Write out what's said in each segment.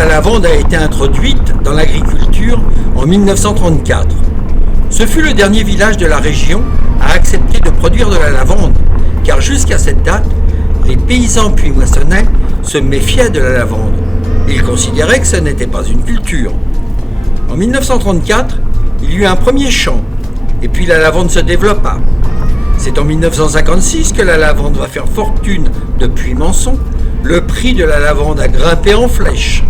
la lavande a été introduite dans l'agriculture en 1934. Ce fut le dernier village de la région à accepter de produire de la lavande, car jusqu'à cette date, les paysans puimoissonnais se méfiaient de la lavande. Ils considéraient que ce n'était pas une culture. En 1934, il y eut un premier champ, et puis la lavande se développa. C'est en 1956 que la lavande va faire fortune de Puy-Manson. Le prix de la lavande a grimpé en flèche.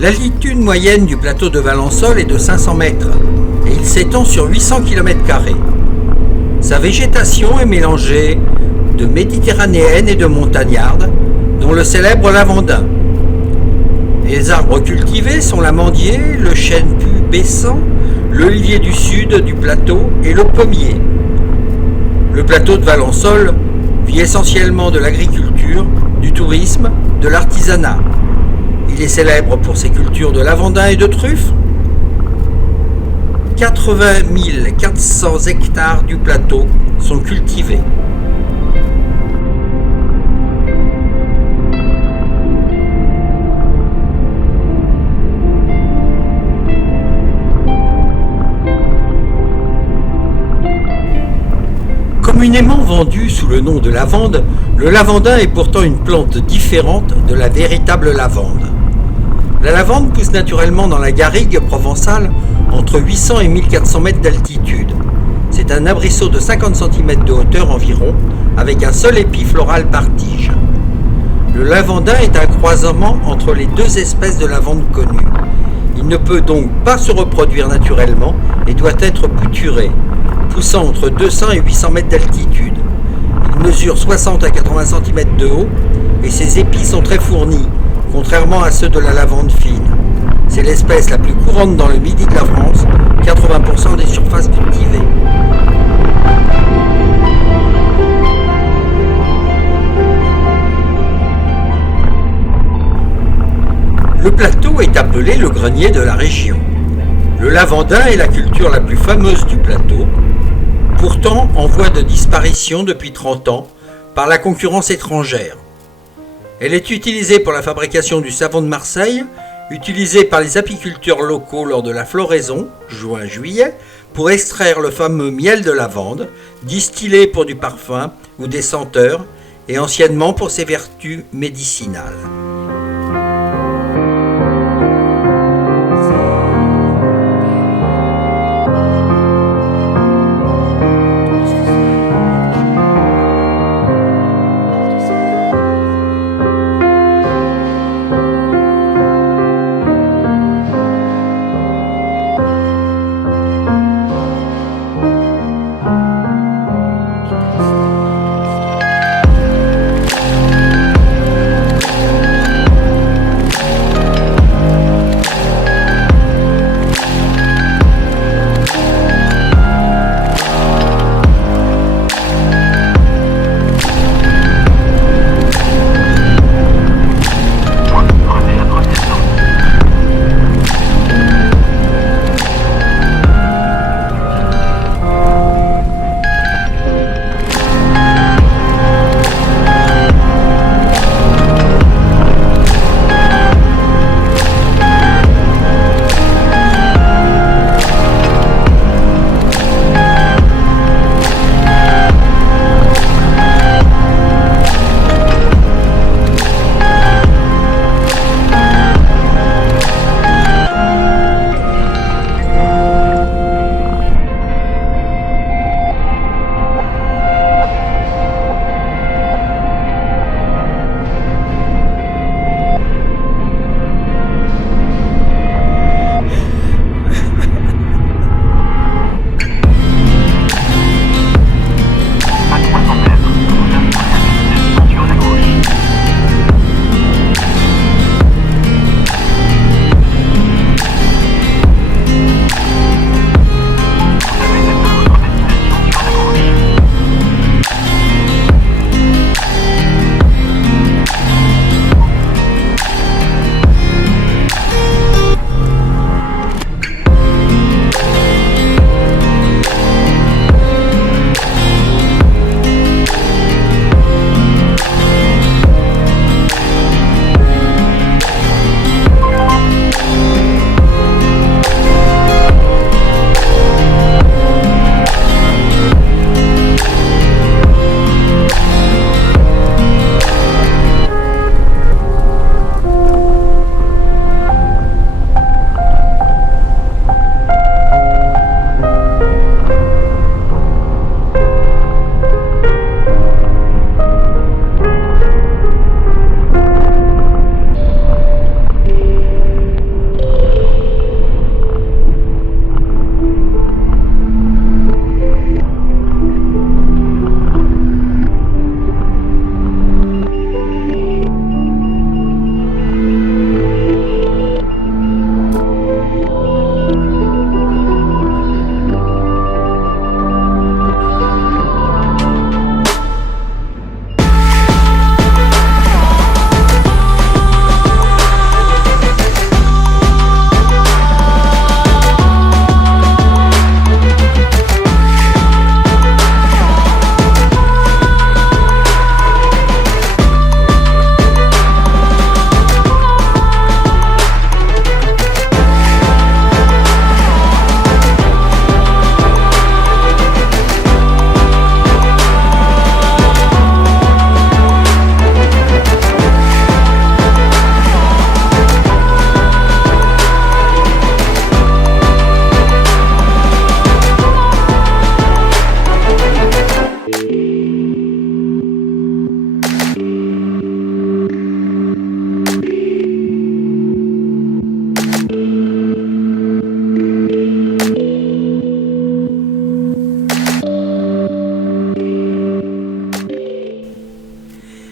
L'altitude moyenne du plateau de Valensole est de 500 mètres et il s'étend sur 800 km². Sa végétation est mélangée de méditerranéenne et de montagnarde, dont le célèbre lavandin. Les arbres cultivés sont l'amandier, le chêne pubescent, l'olivier du sud du plateau et le pommier. Le plateau de Valensole vit essentiellement de l'agriculture, du tourisme, de l'artisanat. Il est célèbre pour ses cultures de lavandin et de truffes. 80 400 hectares du plateau sont cultivés. Communément vendu sous le nom de lavande, le lavandin est pourtant une plante différente de la véritable lavande. La lavande pousse naturellement dans la garrigue provençale entre 800 et 1400 mètres d'altitude. C'est un arbrisseau de 50 cm de hauteur environ, avec un seul épi floral par tige. Le lavandin est un croisement entre les deux espèces de lavande connues. Il ne peut donc pas se reproduire naturellement et doit être bouturé, poussant entre 200 et 800 mètres d'altitude. Il mesure 60 à 80 cm de haut et ses épis sont très fournis, contrairement à ceux de la lavande fine. C'est l'espèce la plus courante dans le midi de la France, 80% des surfaces cultivées. Le plateau est appelé le grenier de la région. Le lavandin est la culture la plus fameuse du plateau, pourtant en voie de disparition depuis 30 ans par la concurrence étrangère. Elle est utilisée pour la fabrication du savon de Marseille, utilisée par les apiculteurs locaux lors de la floraison, juin-juillet, pour extraire le fameux miel de lavande, distillé pour du parfum ou des senteurs, et anciennement pour ses vertus médicinales.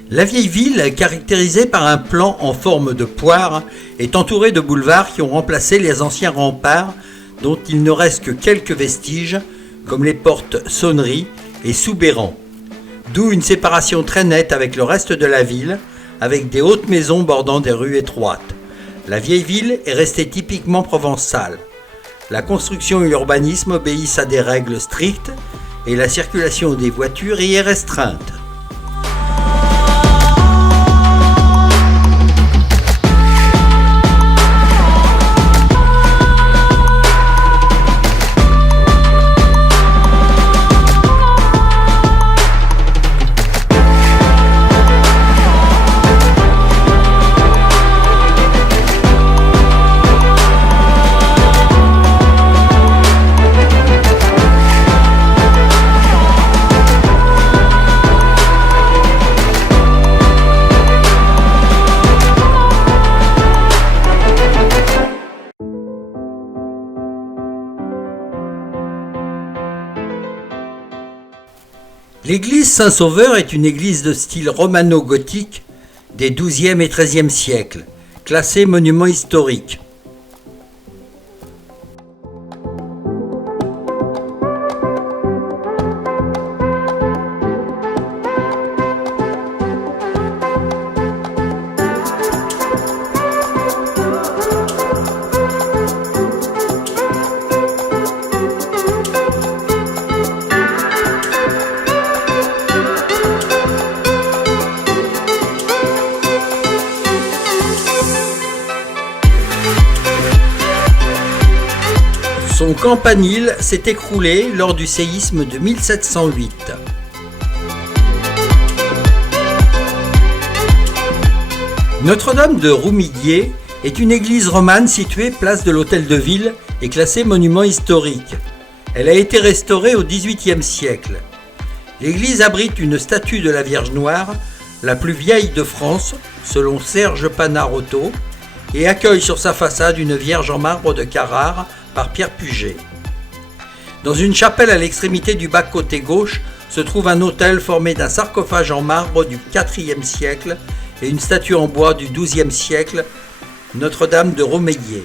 La vieille ville, caractérisée par un plan en forme de poire, est entourée de boulevards qui ont remplacé les anciens remparts dont il ne reste que quelques vestiges, comme les portes Sonnery et Soubeyran. D'où une séparation très nette avec le reste de la ville, avec des hautes maisons bordant des rues étroites. La vieille ville est restée typiquement provençale. La construction et l'urbanisme obéissent à des règles strictes et la circulation des voitures y est restreinte. L'église Saint-Sauveur est une église de style romano-gothique des XIIe et XIIIe siècles, classée monument historique. Son campanile s'est écroulé lors du séisme de 1708. Notre-Dame de Roumiguier est une église romane située place de l'Hôtel de Ville et classée monument historique. Elle a été restaurée au XVIIIe siècle. L'église abrite une statue de la Vierge Noire, la plus vieille de France, selon Serge Panarotto, et accueille sur sa façade une Vierge en marbre de Carrare par Pierre Puget. Dans une chapelle à l'extrémité du bas-côté gauche se trouve un autel formé d'un sarcophage en marbre du IVe siècle et une statue en bois du XIIe siècle, Notre-Dame de Romeillier.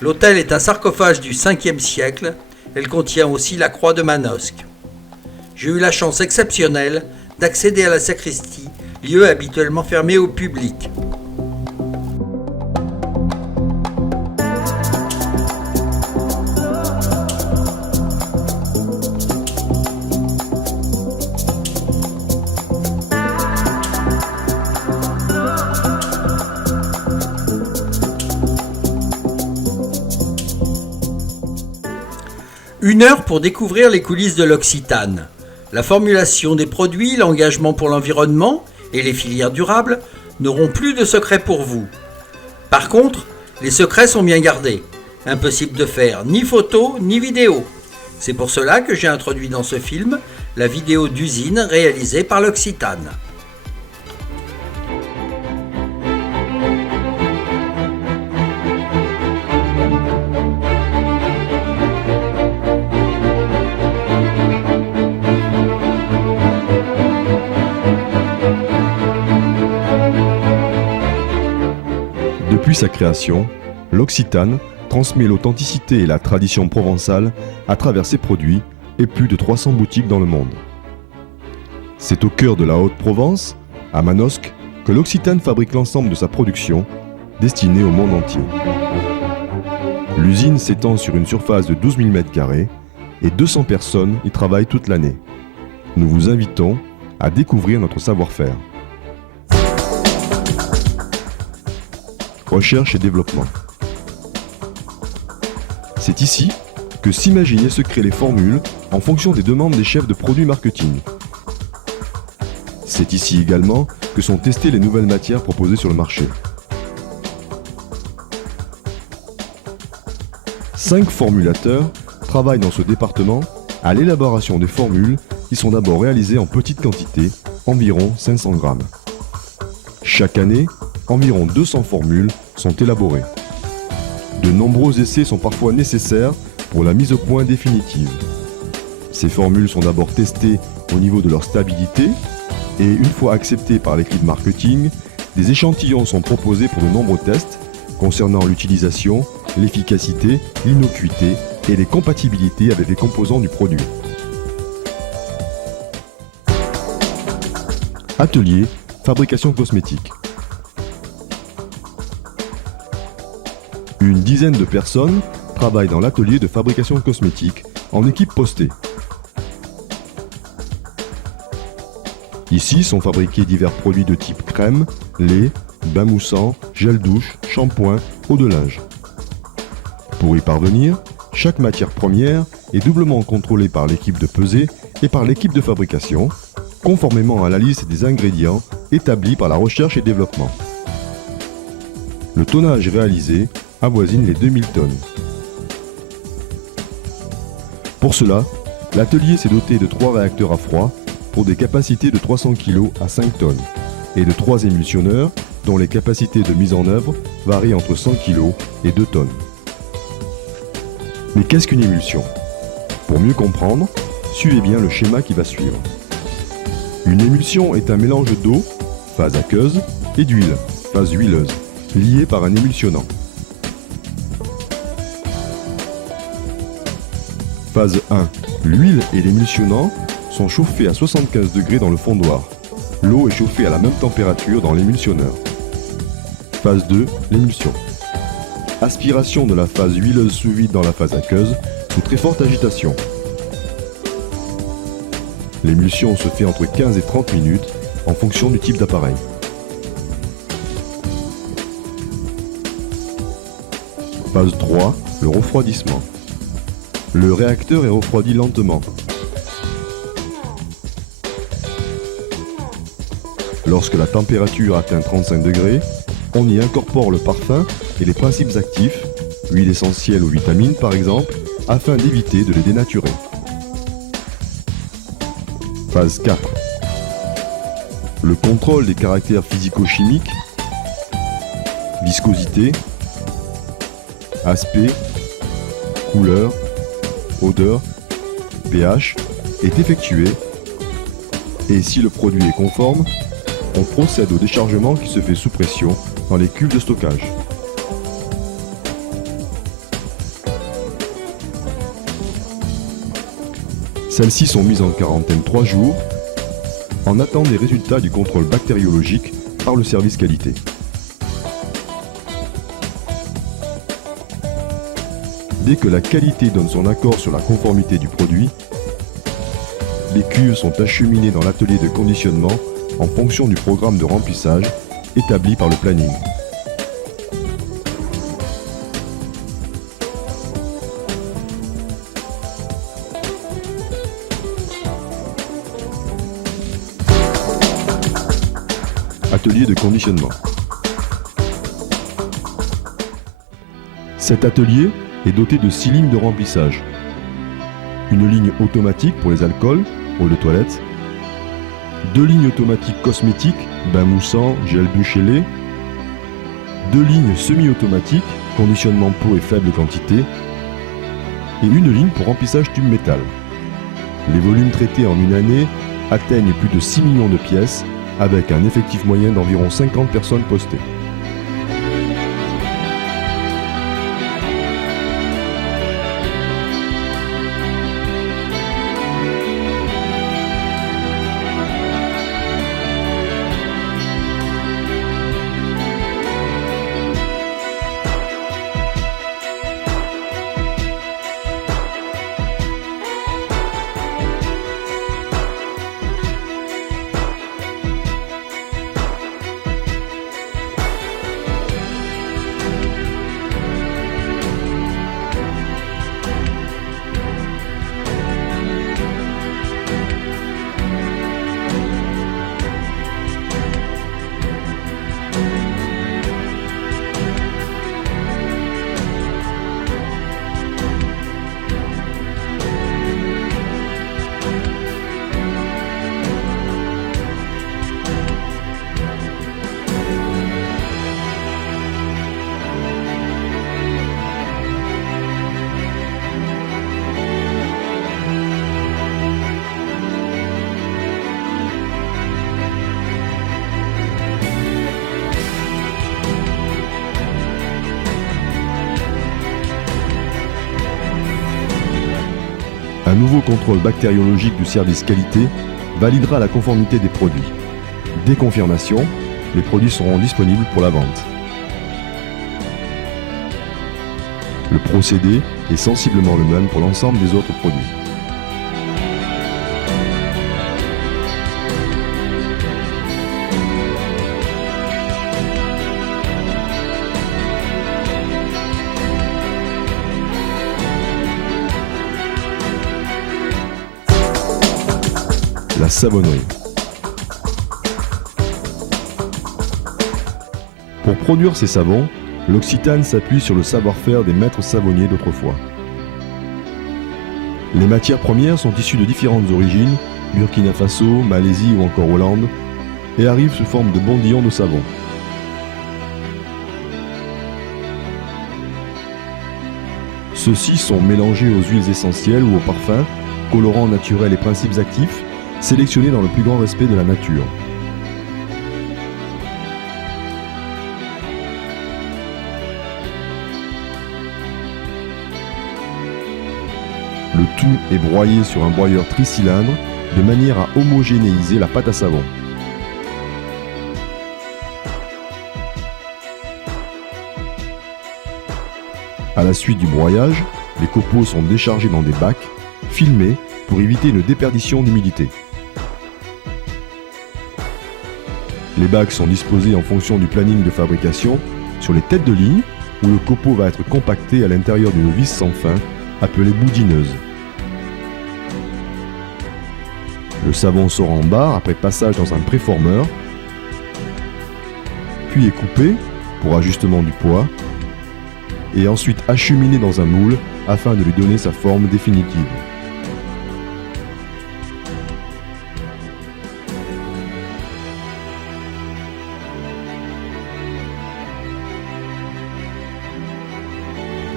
L'autel est un sarcophage du Ve siècle, elle contient aussi la croix de Manosque. J'ai eu la chance exceptionnelle d'accéder à la sacristie, lieu habituellement fermé au public. Une heure pour découvrir les coulisses de l'Occitane. La formulation des produits, l'engagement pour l'environnement et les filières durables n'auront plus de secrets pour vous. Par contre, les secrets sont bien gardés. Impossible de faire ni photo ni vidéo. C'est pour cela que j'ai introduit dans ce film la vidéo d'usine réalisée par l'Occitane. Depuis sa création, l'Occitane transmet l'authenticité et la tradition provençale à travers ses produits et plus de 300 boutiques dans le monde. C'est au cœur de la Haute-Provence, à Manosque, que l'Occitane fabrique l'ensemble de sa production, destinée au monde entier. L'usine s'étend sur une surface de 12 000 m² et 200 personnes y travaillent toute l'année. Nous vous invitons à découvrir notre savoir-faire. Recherche et développement. C'est ici que s'imaginer se créent les formules en fonction des demandes des chefs de produits marketing. C'est ici également que sont testées les nouvelles matières proposées sur le marché. 5 formulateurs travaillent dans ce département à l'élaboration des formules qui sont d'abord réalisées en petite quantité, environ 500 grammes. Chaque année, environ 200 formules sont élaborées. De nombreux essais sont parfois nécessaires pour la mise au point définitive. Ces formules sont d'abord testées au niveau de leur stabilité, et une fois acceptés par l'équipe marketing, des échantillons sont proposés pour de nombreux tests concernant l'utilisation, l'efficacité, l'innocuité et les compatibilités avec les composants du produit. Atelier fabrication cosmétique. Une dizaine de personnes travaillent dans l'atelier de fabrication cosmétique en équipe postée. Ici sont fabriqués divers produits de type crème, lait, bain moussant, gel douche, shampoing, eau de linge. Pour y parvenir, chaque matière première est doublement contrôlée par l'équipe de pesée et par l'équipe de fabrication, conformément à la liste des ingrédients établie par la recherche et développement. Le tonnage réalisé avoisine les 2000 tonnes. Pour cela, l'atelier s'est doté de 3 réacteurs à froid pour des capacités de 300 kg à 5 tonnes et de 3 émulsionneurs dont les capacités de mise en œuvre varient entre 100 kg et 2 tonnes. Mais qu'est-ce qu'une émulsion ? Pour mieux comprendre, suivez bien le schéma qui va suivre. Une émulsion est un mélange d'eau, phase aqueuse, et d'huile, phase huileuse, liés par un émulsionnant. Phase 1. L'huile et l'émulsionnant sont chauffés à 75 degrés dans le fondoir. L'eau est chauffée à la même température dans l'émulsionneur. Phase 2. L'émulsion. Aspiration de la phase huileuse sous vide dans la phase aqueuse sous très forte agitation. L'émulsion se fait entre 15 et 30 minutes en fonction du type d'appareil. Phase 3. Le refroidissement. Le réacteur est refroidi lentement. Lorsque la température atteint 35 degrés, on y incorpore le parfum et les principes actifs, huile essentielle ou vitamines par exemple, afin d'éviter de les dénaturer. Phase 4. Le contrôle des caractères physico-chimiques, viscosité, aspect, couleur, odeur, pH est effectué et si le produit est conforme, on procède au déchargement qui se fait sous pression dans les cuves de stockage. Celles-ci sont mises en quarantaine 3 jours en attendant des résultats du contrôle bactériologique par le service qualité. Dès que la qualité donne son accord sur la conformité du produit, les cuves sont acheminées dans l'atelier de conditionnement en fonction du programme de remplissage établi par le planning. Atelier de conditionnement. Cet atelier est doté de 6 lignes de remplissage. Une ligne automatique pour les alcools, eau de toilette. 2 lignes automatiques cosmétiques, bain moussant, gel douche et lait. 2 lignes semi-automatiques, conditionnement peau et faible quantité. Et une ligne pour remplissage tube métal. Les volumes traités en une année atteignent plus de 6 millions de pièces avec un effectif moyen d'environ 50 personnes postées. Un nouveau contrôle bactériologique du service qualité validera la conformité des produits. Dès confirmation, les produits seront disponibles pour la vente. Le procédé est sensiblement le même pour l'ensemble des autres produits. La savonnerie. Pour produire ces savons, l'Occitane s'appuie sur le savoir-faire des maîtres savonniers d'autrefois. Les matières premières sont issues de différentes origines, Burkina Faso, Malaisie ou encore Hollande, et arrivent sous forme de bondillons de savon. Ceux-ci sont mélangés aux huiles essentielles ou aux parfums, colorants naturels et principes actifs, sélectionnés dans le plus grand respect de la nature. Le tout est broyé sur un broyeur tricylindre de manière à homogénéiser la pâte à savon. À la suite du broyage, les copeaux sont déchargés dans des bacs, filmés pour éviter une déperdition d'humidité. Les bacs sont disposés en fonction du planning de fabrication sur les têtes de ligne où le copeau va être compacté à l'intérieur d'une vis sans fin appelée boudineuse. Le savon sort en barre après passage dans un préformeur, puis est coupé pour ajustement du poids et ensuite acheminé dans un moule afin de lui donner sa forme définitive.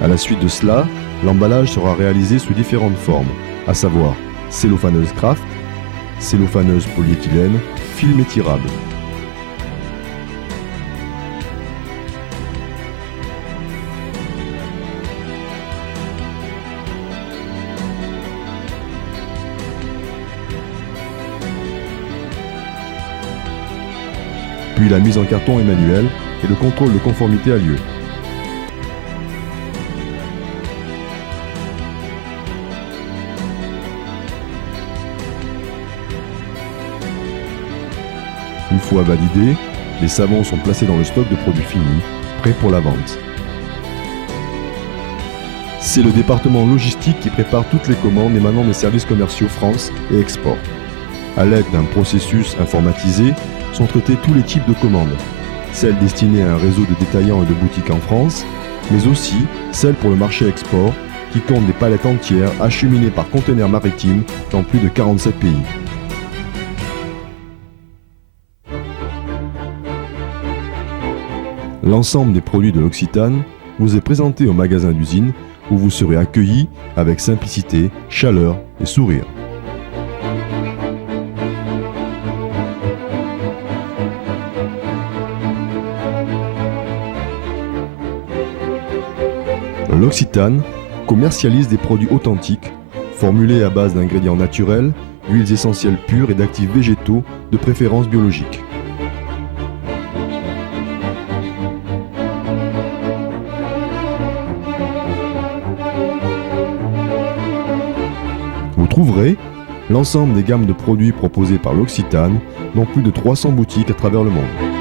À la suite de cela, l'emballage sera réalisé sous différentes formes, à savoir cellophaneuse Kraft, cellophaneuse polyéthylène, film étirable. Puis la mise en carton est manuelle et le contrôle de conformité a lieu. Une fois validés, les savons sont placés dans le stock de produits finis, prêts pour la vente. C'est le département logistique qui prépare toutes les commandes émanant des services commerciaux France et Export. À l'aide d'un processus informatisé, sont traités tous les types de commandes, celles destinées à un réseau de détaillants et de boutiques en France, mais aussi celles pour le marché export, qui compte des palettes entières acheminées par conteneurs maritimes dans plus de 47 pays. L'ensemble des produits de l'Occitane vous est présenté au magasin d'usine où vous serez accueillis avec simplicité, chaleur et sourire. L'Occitane commercialise des produits authentiques, formulés à base d'ingrédients naturels, d'huiles essentielles pures et d'actifs végétaux, de préférence biologiques. Vous trouverez l'ensemble des gammes de produits proposés par l'Occitane dans plus de 300 boutiques à travers le monde.